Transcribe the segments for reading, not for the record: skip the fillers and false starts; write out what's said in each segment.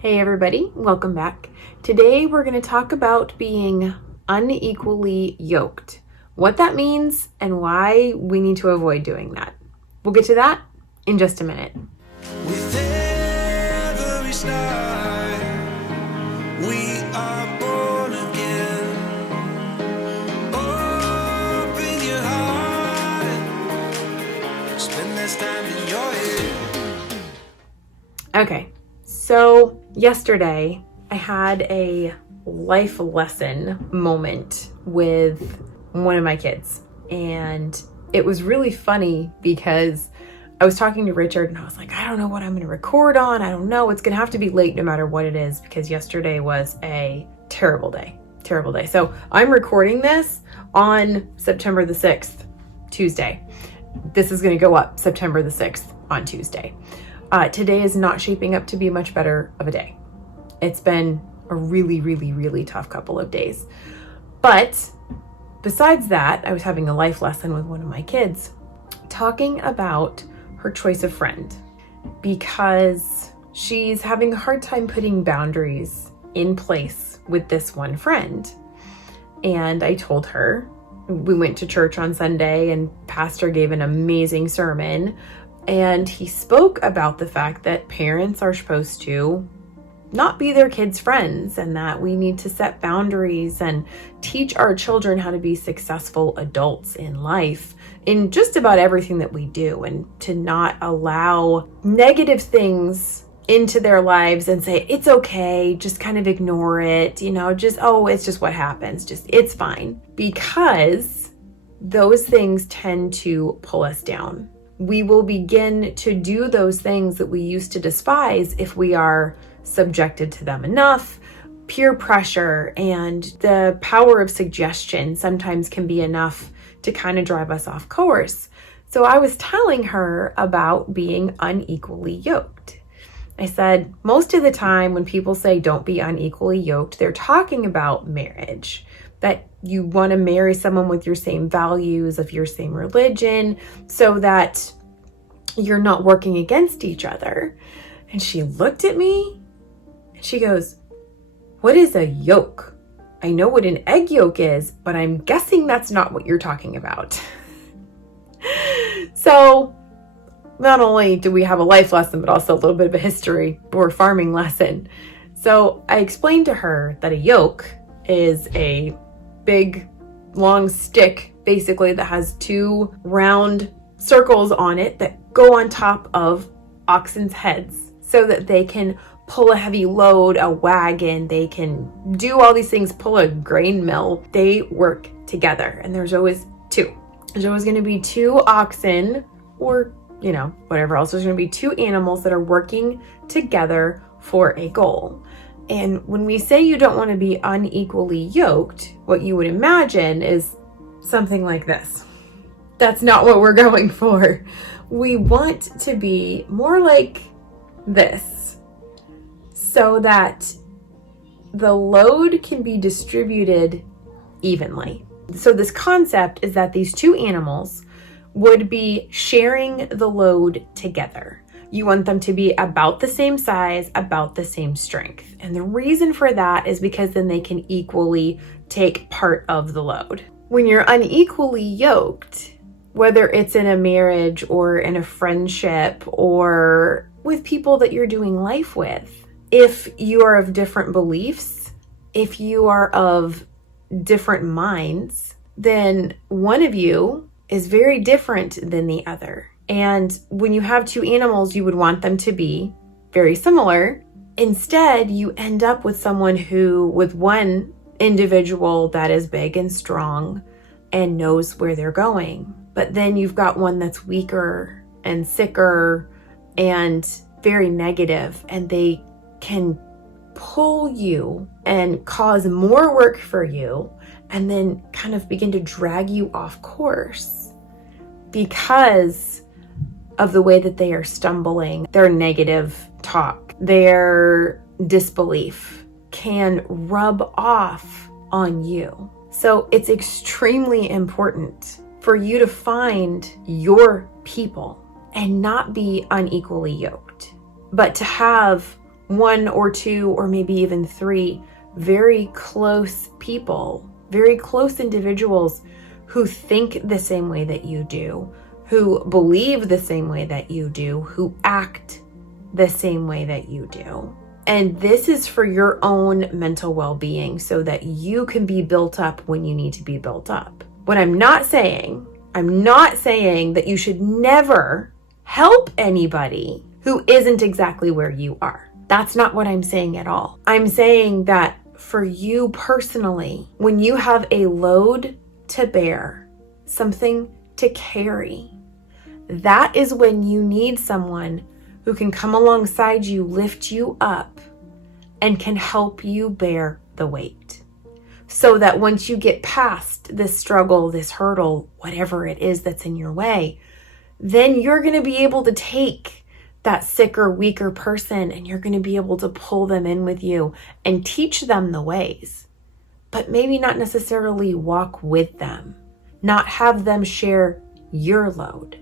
Hey everybody, welcome back. Today we're going to talk about being unequally yoked, what that means, and why we need to avoid doing that. We'll get to that in just a minute. With every start, we are born again. Open your heart, spend this time in your head. Okay, so yesterday I had a life lesson moment with one of my kids, and it was really funny because I was talking to Richard and I was like, I don't know what I'm going to record on. I don't know. It's going to have to be late no matter what it is, because yesterday was a terrible day. So I'm recording this on September the 6th, Tuesday. This is going to go up September the 6th on Tuesday. Today is not shaping up to be much better of a day. It's been a really tough couple of days. But besides that, I was having a life lesson with one of my kids, talking about her choice of friend, because she's having a hard time putting boundaries in place with this one friend. And I told her, we went to church on Sunday and pastor gave an amazing sermon, and he spoke about the fact that parents are supposed to not be their kids' friends, and that we need to set boundaries and teach our children how to be successful adults in life, in just about everything that we do, and to not allow negative things into their lives and say, it's okay, just kind of ignore it, it's just what happens, it's fine, because those things tend to pull us down. We will begin to do those things that we used to despise if we are subjected to them enough. Peer pressure and the power of suggestion sometimes can be enough to kind of drive us off course. So I was telling her about being unequally yoked. I said, most of the time when people say don't be unequally yoked, they're talking about marriage, that you want to marry someone with your same values, of your same religion, so that you're not working against each other. And she looked at me and she goes, what is a yoke? I know what an egg yolk is, but I'm guessing that's not what you're talking about. So not only do we have a life lesson, but also a little bit of a history or farming lesson. So I explained to her that a yoke is a big, long stick, basically, that has two round circles on it that go on top of oxen's heads so that they can pull a heavy load, a wagon, they can do all these things, pull a grain mill. They work together, and there's always two. There's always going to be two oxen, or whatever else. There's going to be two animals that are working together for a goal. And when we say you don't want to be unequally yoked, what you would imagine is something like this. That's not what we're going for. We want to be more like this, so that the load can be distributed evenly. So this concept is that these two animals would be sharing the load together. You want them to be about the same size, about the same strength. And the reason for that is because then they can equally take part of the load. When you're unequally yoked, whether it's in a marriage or in a friendship or with people that you're doing life with, if you are of different beliefs, if you are of different minds, then one of you is very different than the other. And when you have two animals, you would want them to be very similar. Instead, you end up with someone with one individual that is big and strong and knows where they're going. But then you've got one that's weaker and sicker and very negative, and they can pull you and cause more work for you, and then kind of begin to drag you off course because of the way that they are stumbling. Their negative talk, their disbelief can rub off on you. So it's extremely important for you to find your people and not be unequally yoked, but to have one or two or maybe even three very close people, very close individuals who think the same way that you do, who believe the same way that you do, who act the same way that you do. And this is for your own mental well-being so that you can be built up when you need to be built up. What I'm not saying that you should never help anybody who isn't exactly where you are. That's not what I'm saying at all. I'm saying that for you personally, when you have a load to bear, something to carry, that is when you need someone who can come alongside you, lift you up, and can help you bear the weight. So that once you get past this struggle, this hurdle, whatever it is that's in your way, then you're going to be able to take that sicker, weaker person and you're going to be able to pull them in with you and teach them the ways, but maybe not necessarily walk with them, not have them share your load,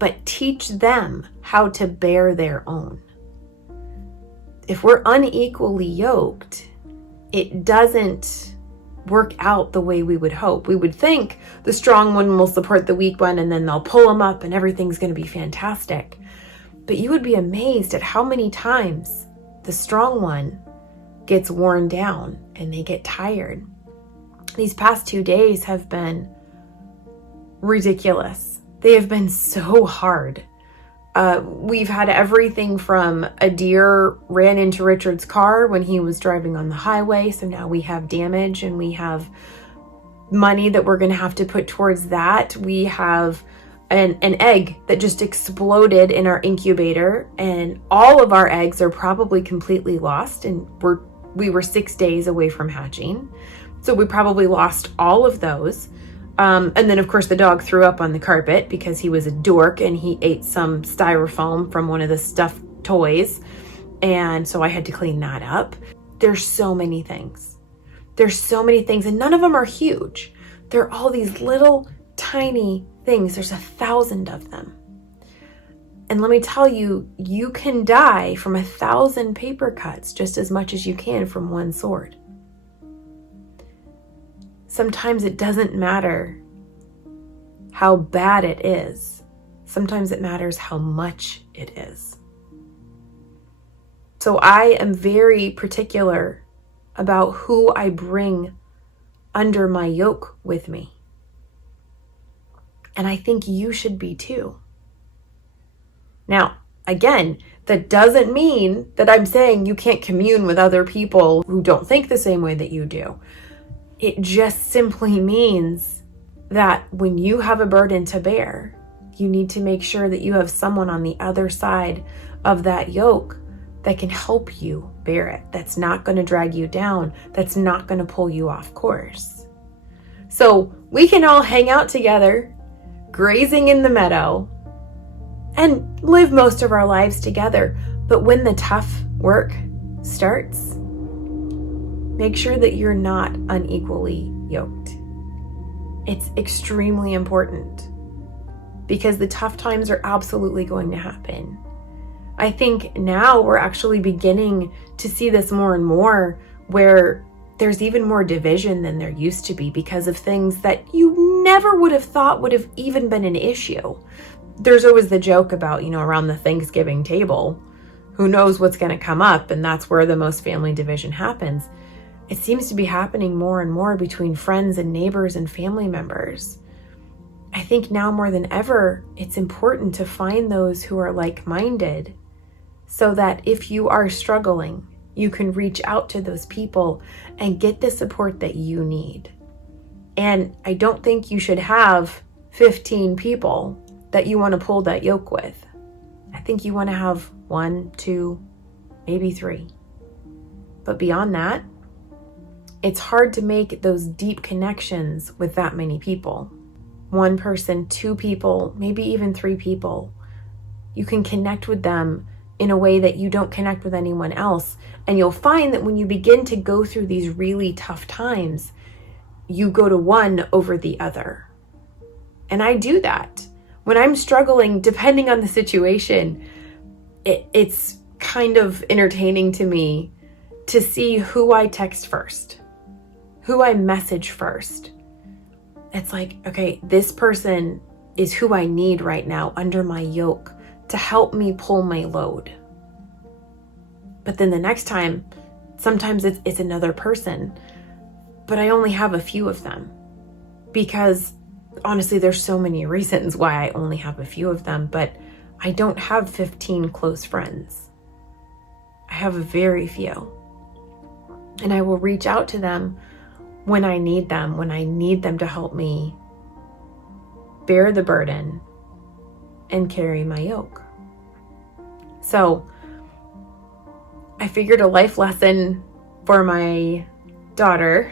but teach them how to bear their own. If we're unequally yoked, it doesn't work out the way we would hope. We would think the strong one will support the weak one and then they'll pull them up and everything's going to be fantastic. But you would be amazed at how many times the strong one gets worn down and they get tired. These past 2 days have been ridiculous. They have been so hard. We've had everything from a deer ran into Richard's car when he was driving on the highway. So now we have damage and we have money that we're going to have to put towards that. We have an egg that just exploded in our incubator and all of our eggs are probably completely lost. And we were 6 days away from hatching. So we probably lost all of those. And then, of course, the dog threw up on the carpet because he was a dork and he ate some styrofoam from one of the stuffed toys. And so I had to clean that up. There's so many things. And none of them are huge. They're all these little tiny things. There's 1,000 of them. And let me tell you, you can die from 1,000 paper cuts just as much as you can from one sword. Sometimes it doesn't matter how bad it is. Sometimes it matters how much it is. So I am very particular about who I bring under my yoke with me. And I think you should be too. Now, again, that doesn't mean that I'm saying you can't commune with other people who don't think the same way that you do. It just simply means that when you have a burden to bear, you need to make sure that you have someone on the other side of that yoke that can help you bear it, that's not going to drag you down, that's not going to pull you off course. So we can all hang out together, grazing in the meadow, and live most of our lives together. But when the tough work starts, make sure that you're not unequally yoked. It's extremely important because the tough times are absolutely going to happen. I think now we're actually beginning to see this more and more where there's even more division than there used to be because of things that you never would have thought would have even been an issue. There's always the joke about, around the Thanksgiving table, who knows what's going to come up, and that's where the most family division happens. It seems to be happening more and more between friends and neighbors and family members. I think now more than ever, it's important to find those who are like-minded so that if you are struggling, you can reach out to those people and get the support that you need. And I don't think you should have 15 people that you want to pull that yoke with. I think you want to have 1, 2, maybe 3. But beyond that, it's hard to make those deep connections with that many people. 1 person, 2 people, maybe even 3 people. You can connect with them in a way that you don't connect with anyone else. And you'll find that when you begin to go through these really tough times, you go to one over the other. And I do that. When I'm struggling, depending on the situation, it's kind of entertaining to me to see who I text first, who I message first. It's like, okay, this person is who I need right now under my yoke to help me pull my load. But then the next time, sometimes it's another person, but I only have a few of them because honestly, there's so many reasons why I only have a few of them, but I don't have 15 close friends. I have very few. And I will reach out to them when I need them to help me bear the burden and carry my yoke. So I figured a life lesson for my daughter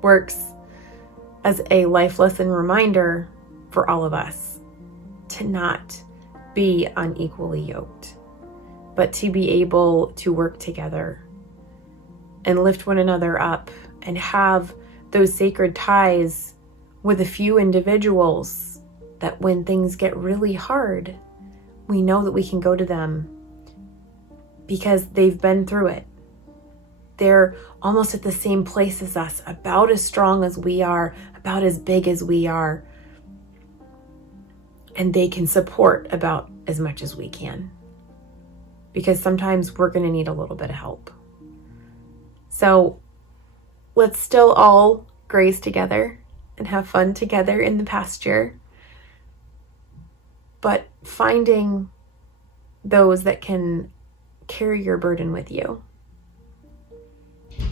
works as a life lesson reminder for all of us to not be unequally yoked, but to be able to work together and lift one another up and have those sacred ties with a few individuals that when things get really hard, we know that we can go to them because they've been through it. They're almost at the same place as us, about as strong as we are, about as big as we are. And they can support about as much as we can. Because sometimes we're going to need a little bit of help. So let's still all graze together and have fun together in the pasture. But finding those that can carry your burden with you,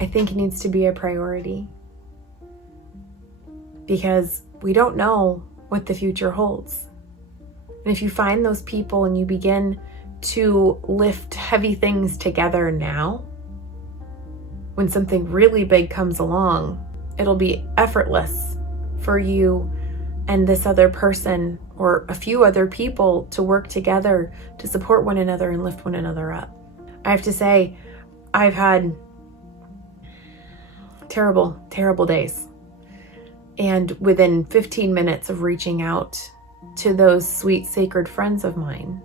I think it needs to be a priority. Because we don't know what the future holds. And if you find those people and you begin to lift heavy things together now, when something really big comes along, it'll be effortless for you and this other person or a few other people to work together to support one another and lift one another up. I have to say, I've had terrible, terrible days. And within 15 minutes of reaching out to those sweet, sacred friends of mine,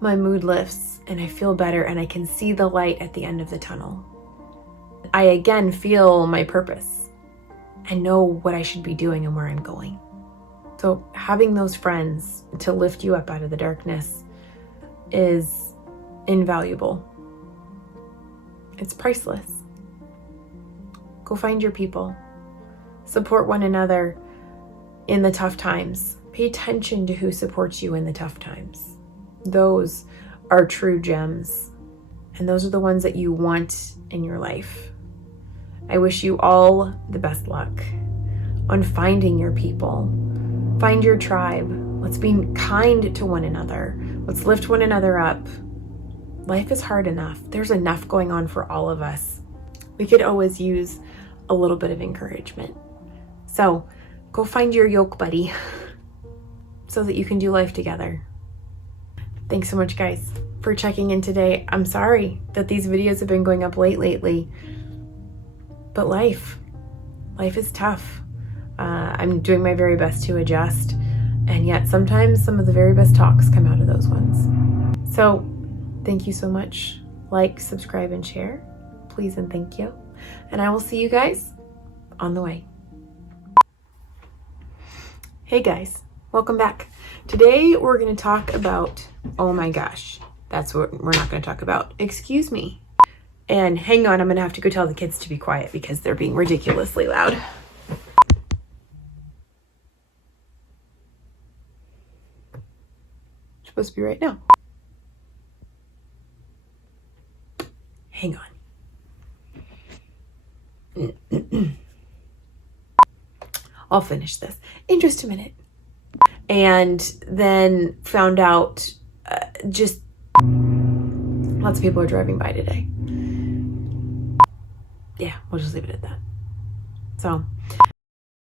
my mood lifts and I feel better and I can see the light at the end of the tunnel. I again feel my purpose and know what I should be doing and where I'm going. So having those friends to lift you up out of the darkness is invaluable. It's priceless. Go find your people. Support one another in the tough times. Pay attention to who supports you in the tough times. Those are true gems. And those are the ones that you want in your life. I wish you all the best luck on finding your people. Find your tribe. Let's be kind to one another. Let's lift one another up. Life is hard enough. There's enough going on for all of us. We could always use a little bit of encouragement. So go find your yoke buddy so that you can do life together. Thanks so much, guys, for checking in today. I'm sorry that these videos have been going up late lately, but life is tough. I'm doing my very best to adjust, and yet sometimes some of the very best talks come out of those ones. So thank you so much. Like, subscribe, and share. Please and thank you. And I will see you guys on the way. Hey guys, welcome back. Today we're going to talk about, oh my gosh, that's what we're not going to talk about. Excuse me. And hang on, I'm going to have to go tell the kids to be quiet because they're being ridiculously loud. It's supposed to be right now. Hang on. I'll finish this in just a minute. And then found out just lots of people are driving by today. Yeah, we'll just leave it at that. So